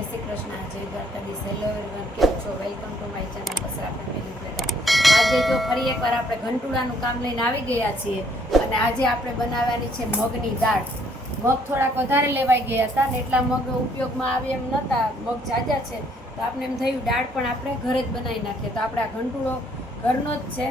જય શ્રી કૃષ્ણ, જય Dwarkadhish. Hello everyone, કેમ છો? વેલકમ ટુ માય ચેનલ પસરા ફેમિલી પ્લેટર. આજે જો ફરી એકવાર આપણે ઘંટુડાનું કામ લઈને આવી ગયા છીએ અને આજે આપણે બનાવવાની છે મગની દાળ. મગ થોડાક વધારે લેવાઈ ગયા હતા ને એટલા મગ ઉપયોગમાં આવે એમ નહોતા, મગ જાજા છે તો આપણે એમ થયું દાળ પણ આપણે ઘરે જ બનાવી નાખીએ. તો આપણે આ ઘંટુડો ઘરનો જ છે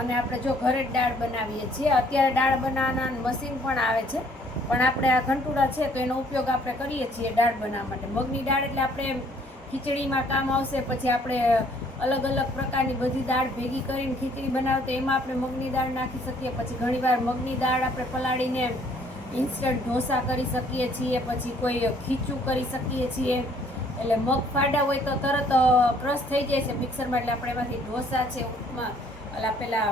અને આપણે જો ઘરે જ દાળ બનાવીએ છીએ. અત્યારે દાળ બનાવવાના મશીન પણ આવે છે, પણ આપણે આ ઘંટુડા છે તો એનો ઉપયોગ આપણે કરીએ છીએ દાળ બનાવવા માટે. મગની દાળ એટલે આપણે ખીચડીમાં કામ આવશે, પછી આપણે અલગ અલગ પ્રકારની બધી દાળ ભેગી કરીને ખીચડી બનાવતો એમાં આપણે મગની દાળ નાખી શકીએ. પછી ઘણીવાર મગની દાળ આપણે પલાળીને ઇન્સ્ટન્ટ ઢોસા કરી શકીએ છીએ, પછી કોઈ ખીચું કરી શકીએ છીએ. એટલે મગ ફાડા હોય તો તરત ક્રશ થઈ જાય છે મિક્સરમાં, એટલે આપણે એમાંથી ઢોસા છે, ઉપમા, એટલે પેલા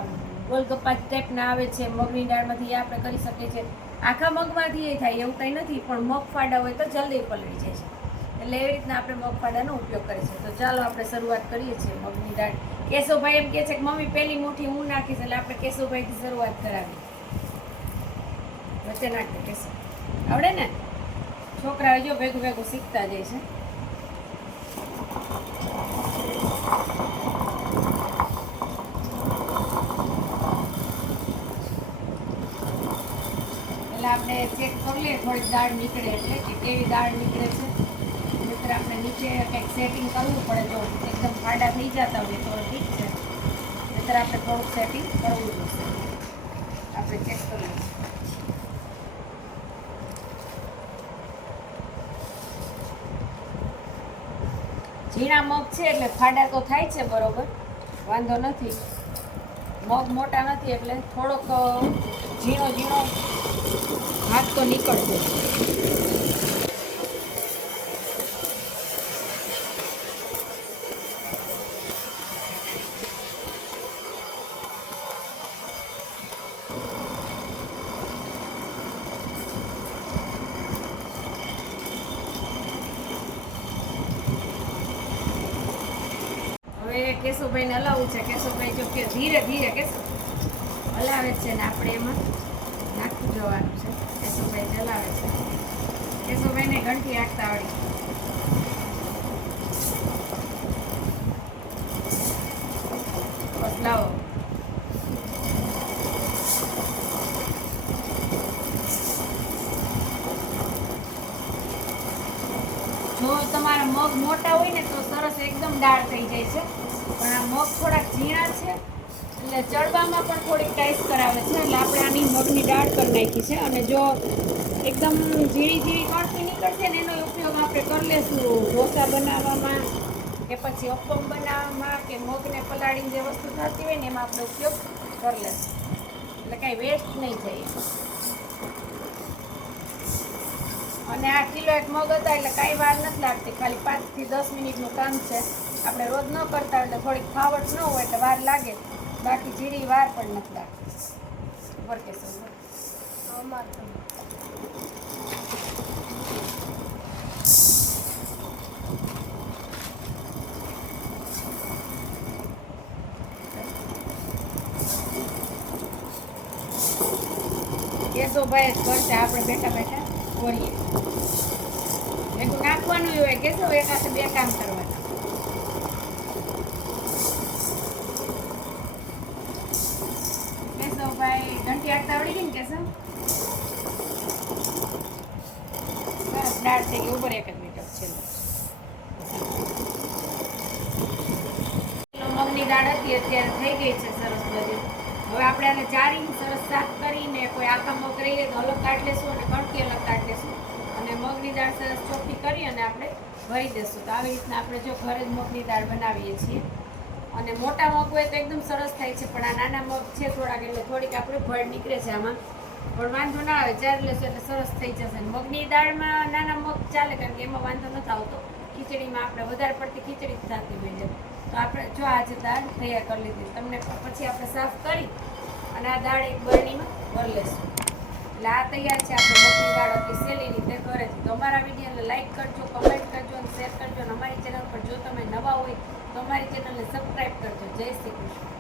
ગોલગપ્પા ટાઈપના આવે છે મગની દાળમાંથી, એ આપણે કરી શકીએ છીએ. આખા મગમાંથી એ થાય એવું કંઈ નથી, પણ મગ ફાડા હોય તો જલ્દી પલળી જાય છે, એટલે એવી રીતના આપણે મગફાડાનો ઉપયોગ કરીએ છીએ. તો ચાલો આપણે શરૂઆત કરીએ છીએ મગની દાળ. કેશુભાઈ એમ કહે છે કે મમ્મી પહેલી મુઠ્ઠી હું નાખીશ, એટલે આપણે કેશુભાઈથી શરૂઆત કરાવી. વચ્ચે નાખી દે કેશુ, આવડે ને? છોકરાઓ જો ભેગું ભેગું શીખતા જાય છે. એટલે આપણે ચેક કરી લઈએ થોડીક દાળ નીકળે એટલે કે કેવી દાળ નીકળે છે. મિત્ર આપણે નીચે કંઈક સેટિંગ કરવું પડે, જો એકદમ ફાડા થઈ જતા હોય તો ઠીક છે, મિત્ર આપણે થોડુંક સેટિંગ કરવું જોઈશે. આપણે ચેક કરીએ. ઝીણા મગ છે એટલે ફાડા તો થાય છે, બરોબર, વાંધો નથી. મગ મોટા નથી એટલે થોડોક ઝીણો ઝીણો હાથ તો નીકળશે. કેશુભાઈને હલાવવું છે. કેશુભાઈ જો કે ધીરે ધીરે કેશુ હલાવે છે ને આપણે એમાં નાખતું જવાનું છે. કેશુભાઈ ચલાવે છે. કેશુભાઈને ઘંટી હાંકતા આવડી. બસ લાવો. જો તમારા મગ મોટા હોય ને તો સરસ એકદમ દાળ થઈ જાય છે, પણ આ મગ થોડાક ઝીણા છે એટલે ચડવામાં પણ થોડીક ટાઈસ કરાવે છે, એટલે આપણે આની મગની દાળ કરી નાખી છે. અને જો એકદમ ઝીણી ઝીણી કણકી નીકળશે ને એનો ઉપયોગ આપણે કરી લેશું ઢોસા બનાવવામાં કે પછી અપ્પમ બનાવવામાં કે મગને પલાળીને જે વસ્તુ થતી હોય ને એમાં આપણે ઉપયોગ કરી લેશું, એટલે કાંઈ વેસ્ટ નહીં જાય. અને આ કિલો એક મગ હતા એટલે કાંઈ વાર નથી લાગતી, ખાલી 5 થી 10 મિનિટનું કામ છે. આપણે રોજ ન કરતા એટલે થોડીક ખાવટ ન હોય એટલે વાર લાગે, બાકી જીરી વાર પણ નથી લાગતી. ઉપર કેશો કેશોભાઈ જ કરશે, આપણે બેઠા બેઠા કરીએ. એટલું નાખવાનું હોય કેશો, એક હાથે બે કામ કરવાના. કેશોભાઈ ઘંટી હાંકતા આવડી ગઈ ને કેશો? બસ દાળ થઈ ગઈ. ઉપર એક જ મિનિટ છે. મગની દાળ હતી અત્યારે થઈ ગઈ છે સરસ બધી. હવે આપણે આને ચારીને સરસ સાફ કરીને કોઈ આખા મગ રહીએ તો અલગ કાઢી લેશું અને કણકી અલગ કાઢી લેશું, અને મગની દાળ સરસ ચોખ્ખી કરી અને આપણે ભરી દેશું. તો આવી રીતના આપણે જો ઘરે જ મગની દાળ બનાવીએ છીએ. અને મોટા મગ હોય તો એકદમ સરસ થાય છે, પણ આ નાના મગ છે થોડાક એટલે થોડીક આપણે ભળ નીકળે છે આમાં, પણ વાંધો ના આવે, ચારી લેશું એટલે સરસ થઈ જશે. મગની દાળમાં નાના મગ ચાલે, કારણ કે એમાં વાંધો નથી આવતો. ખીચડીમાં આપણે વધારે પડતી ખીચડી જ થતી હોય છે. તો આપણે જો આજે દાળ તૈયાર કરી લીધી, તમને પછી આપણે સાફ કરી અને આ દાળ એક બરણીમાં ભરી લેશું. એટલે આ તૈયાર છે આપણે મગની દાળ હતી સહેલી રીતે ઘરે છે. તો અમારા વિડીયોને લાઈક કરજો, કમેન્ટ કરજો અને શેર કરજો. અને અમારી ચેનલ પર જો તમે નવા હોય તો અમારી ચેનલને સબસ્ક્રાઈબ કરજો. જય શ્રી કૃષ્ણ.